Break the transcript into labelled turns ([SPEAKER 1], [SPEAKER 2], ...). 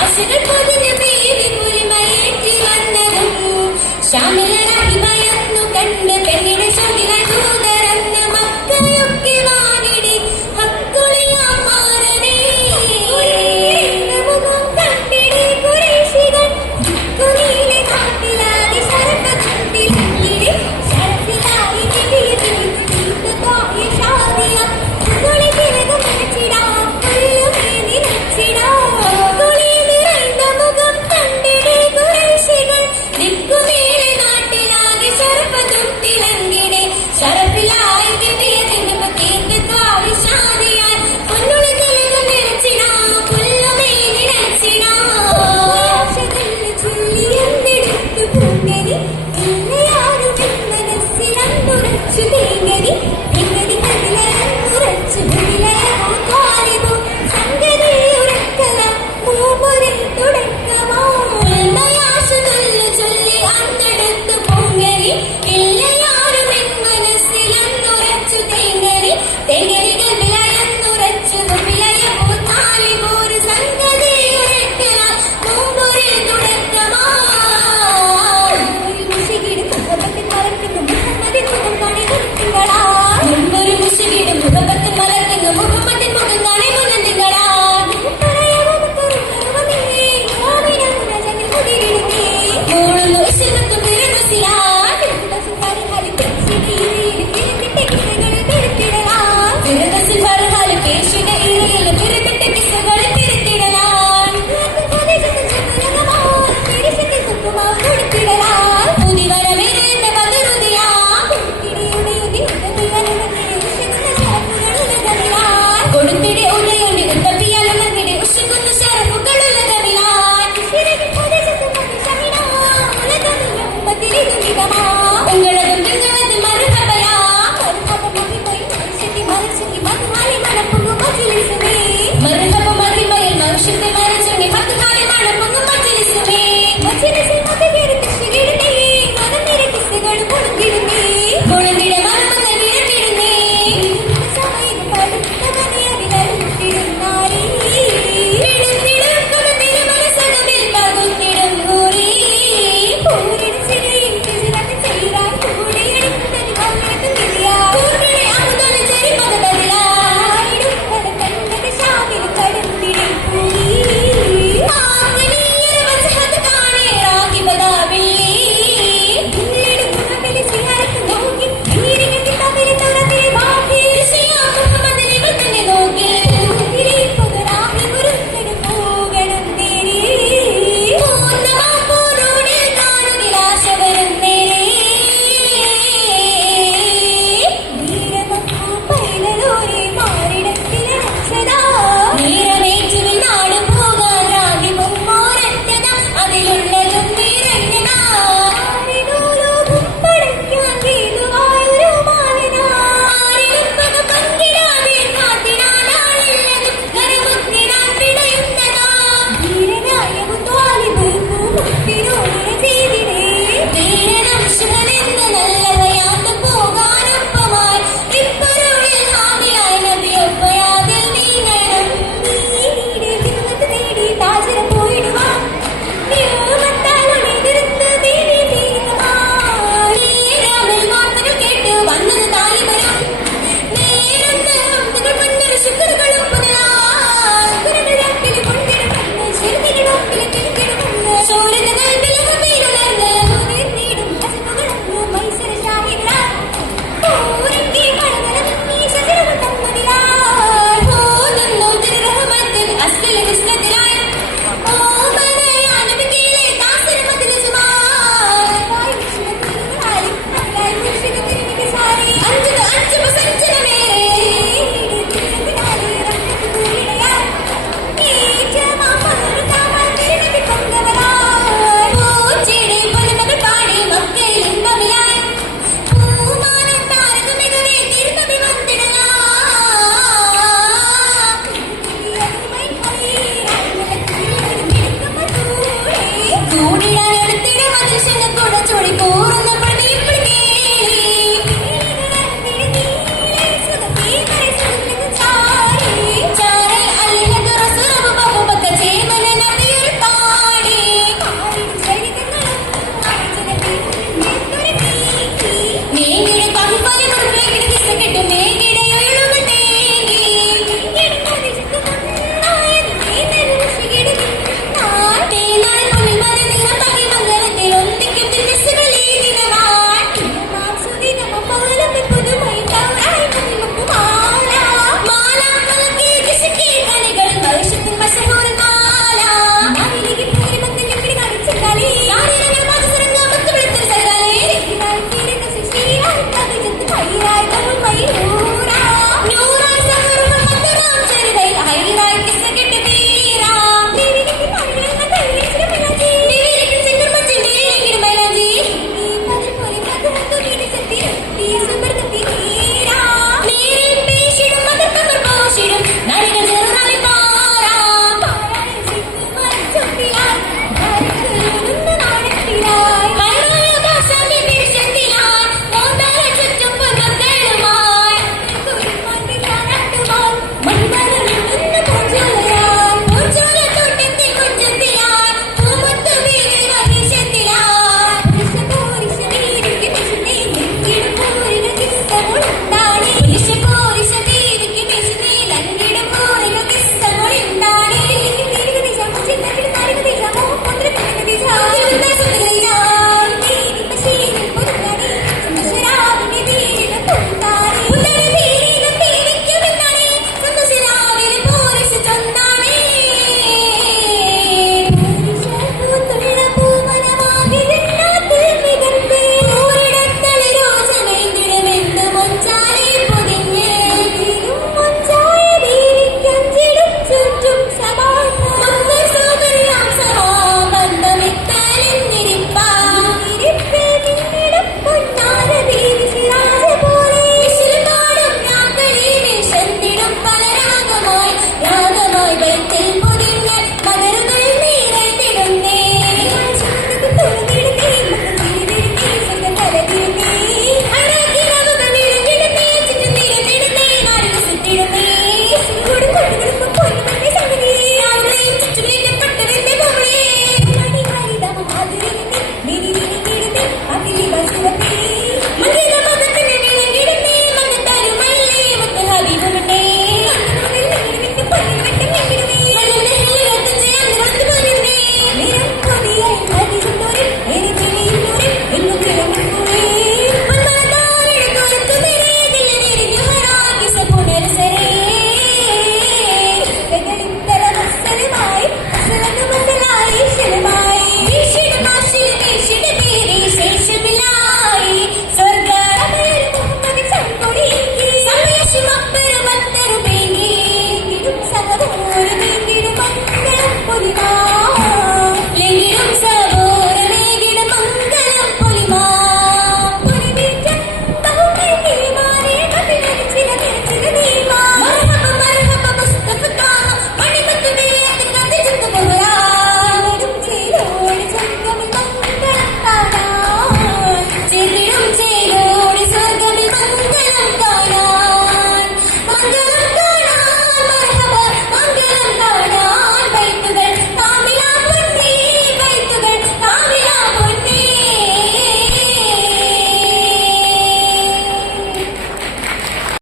[SPEAKER 1] అసలు పొందిన ഇല്ല.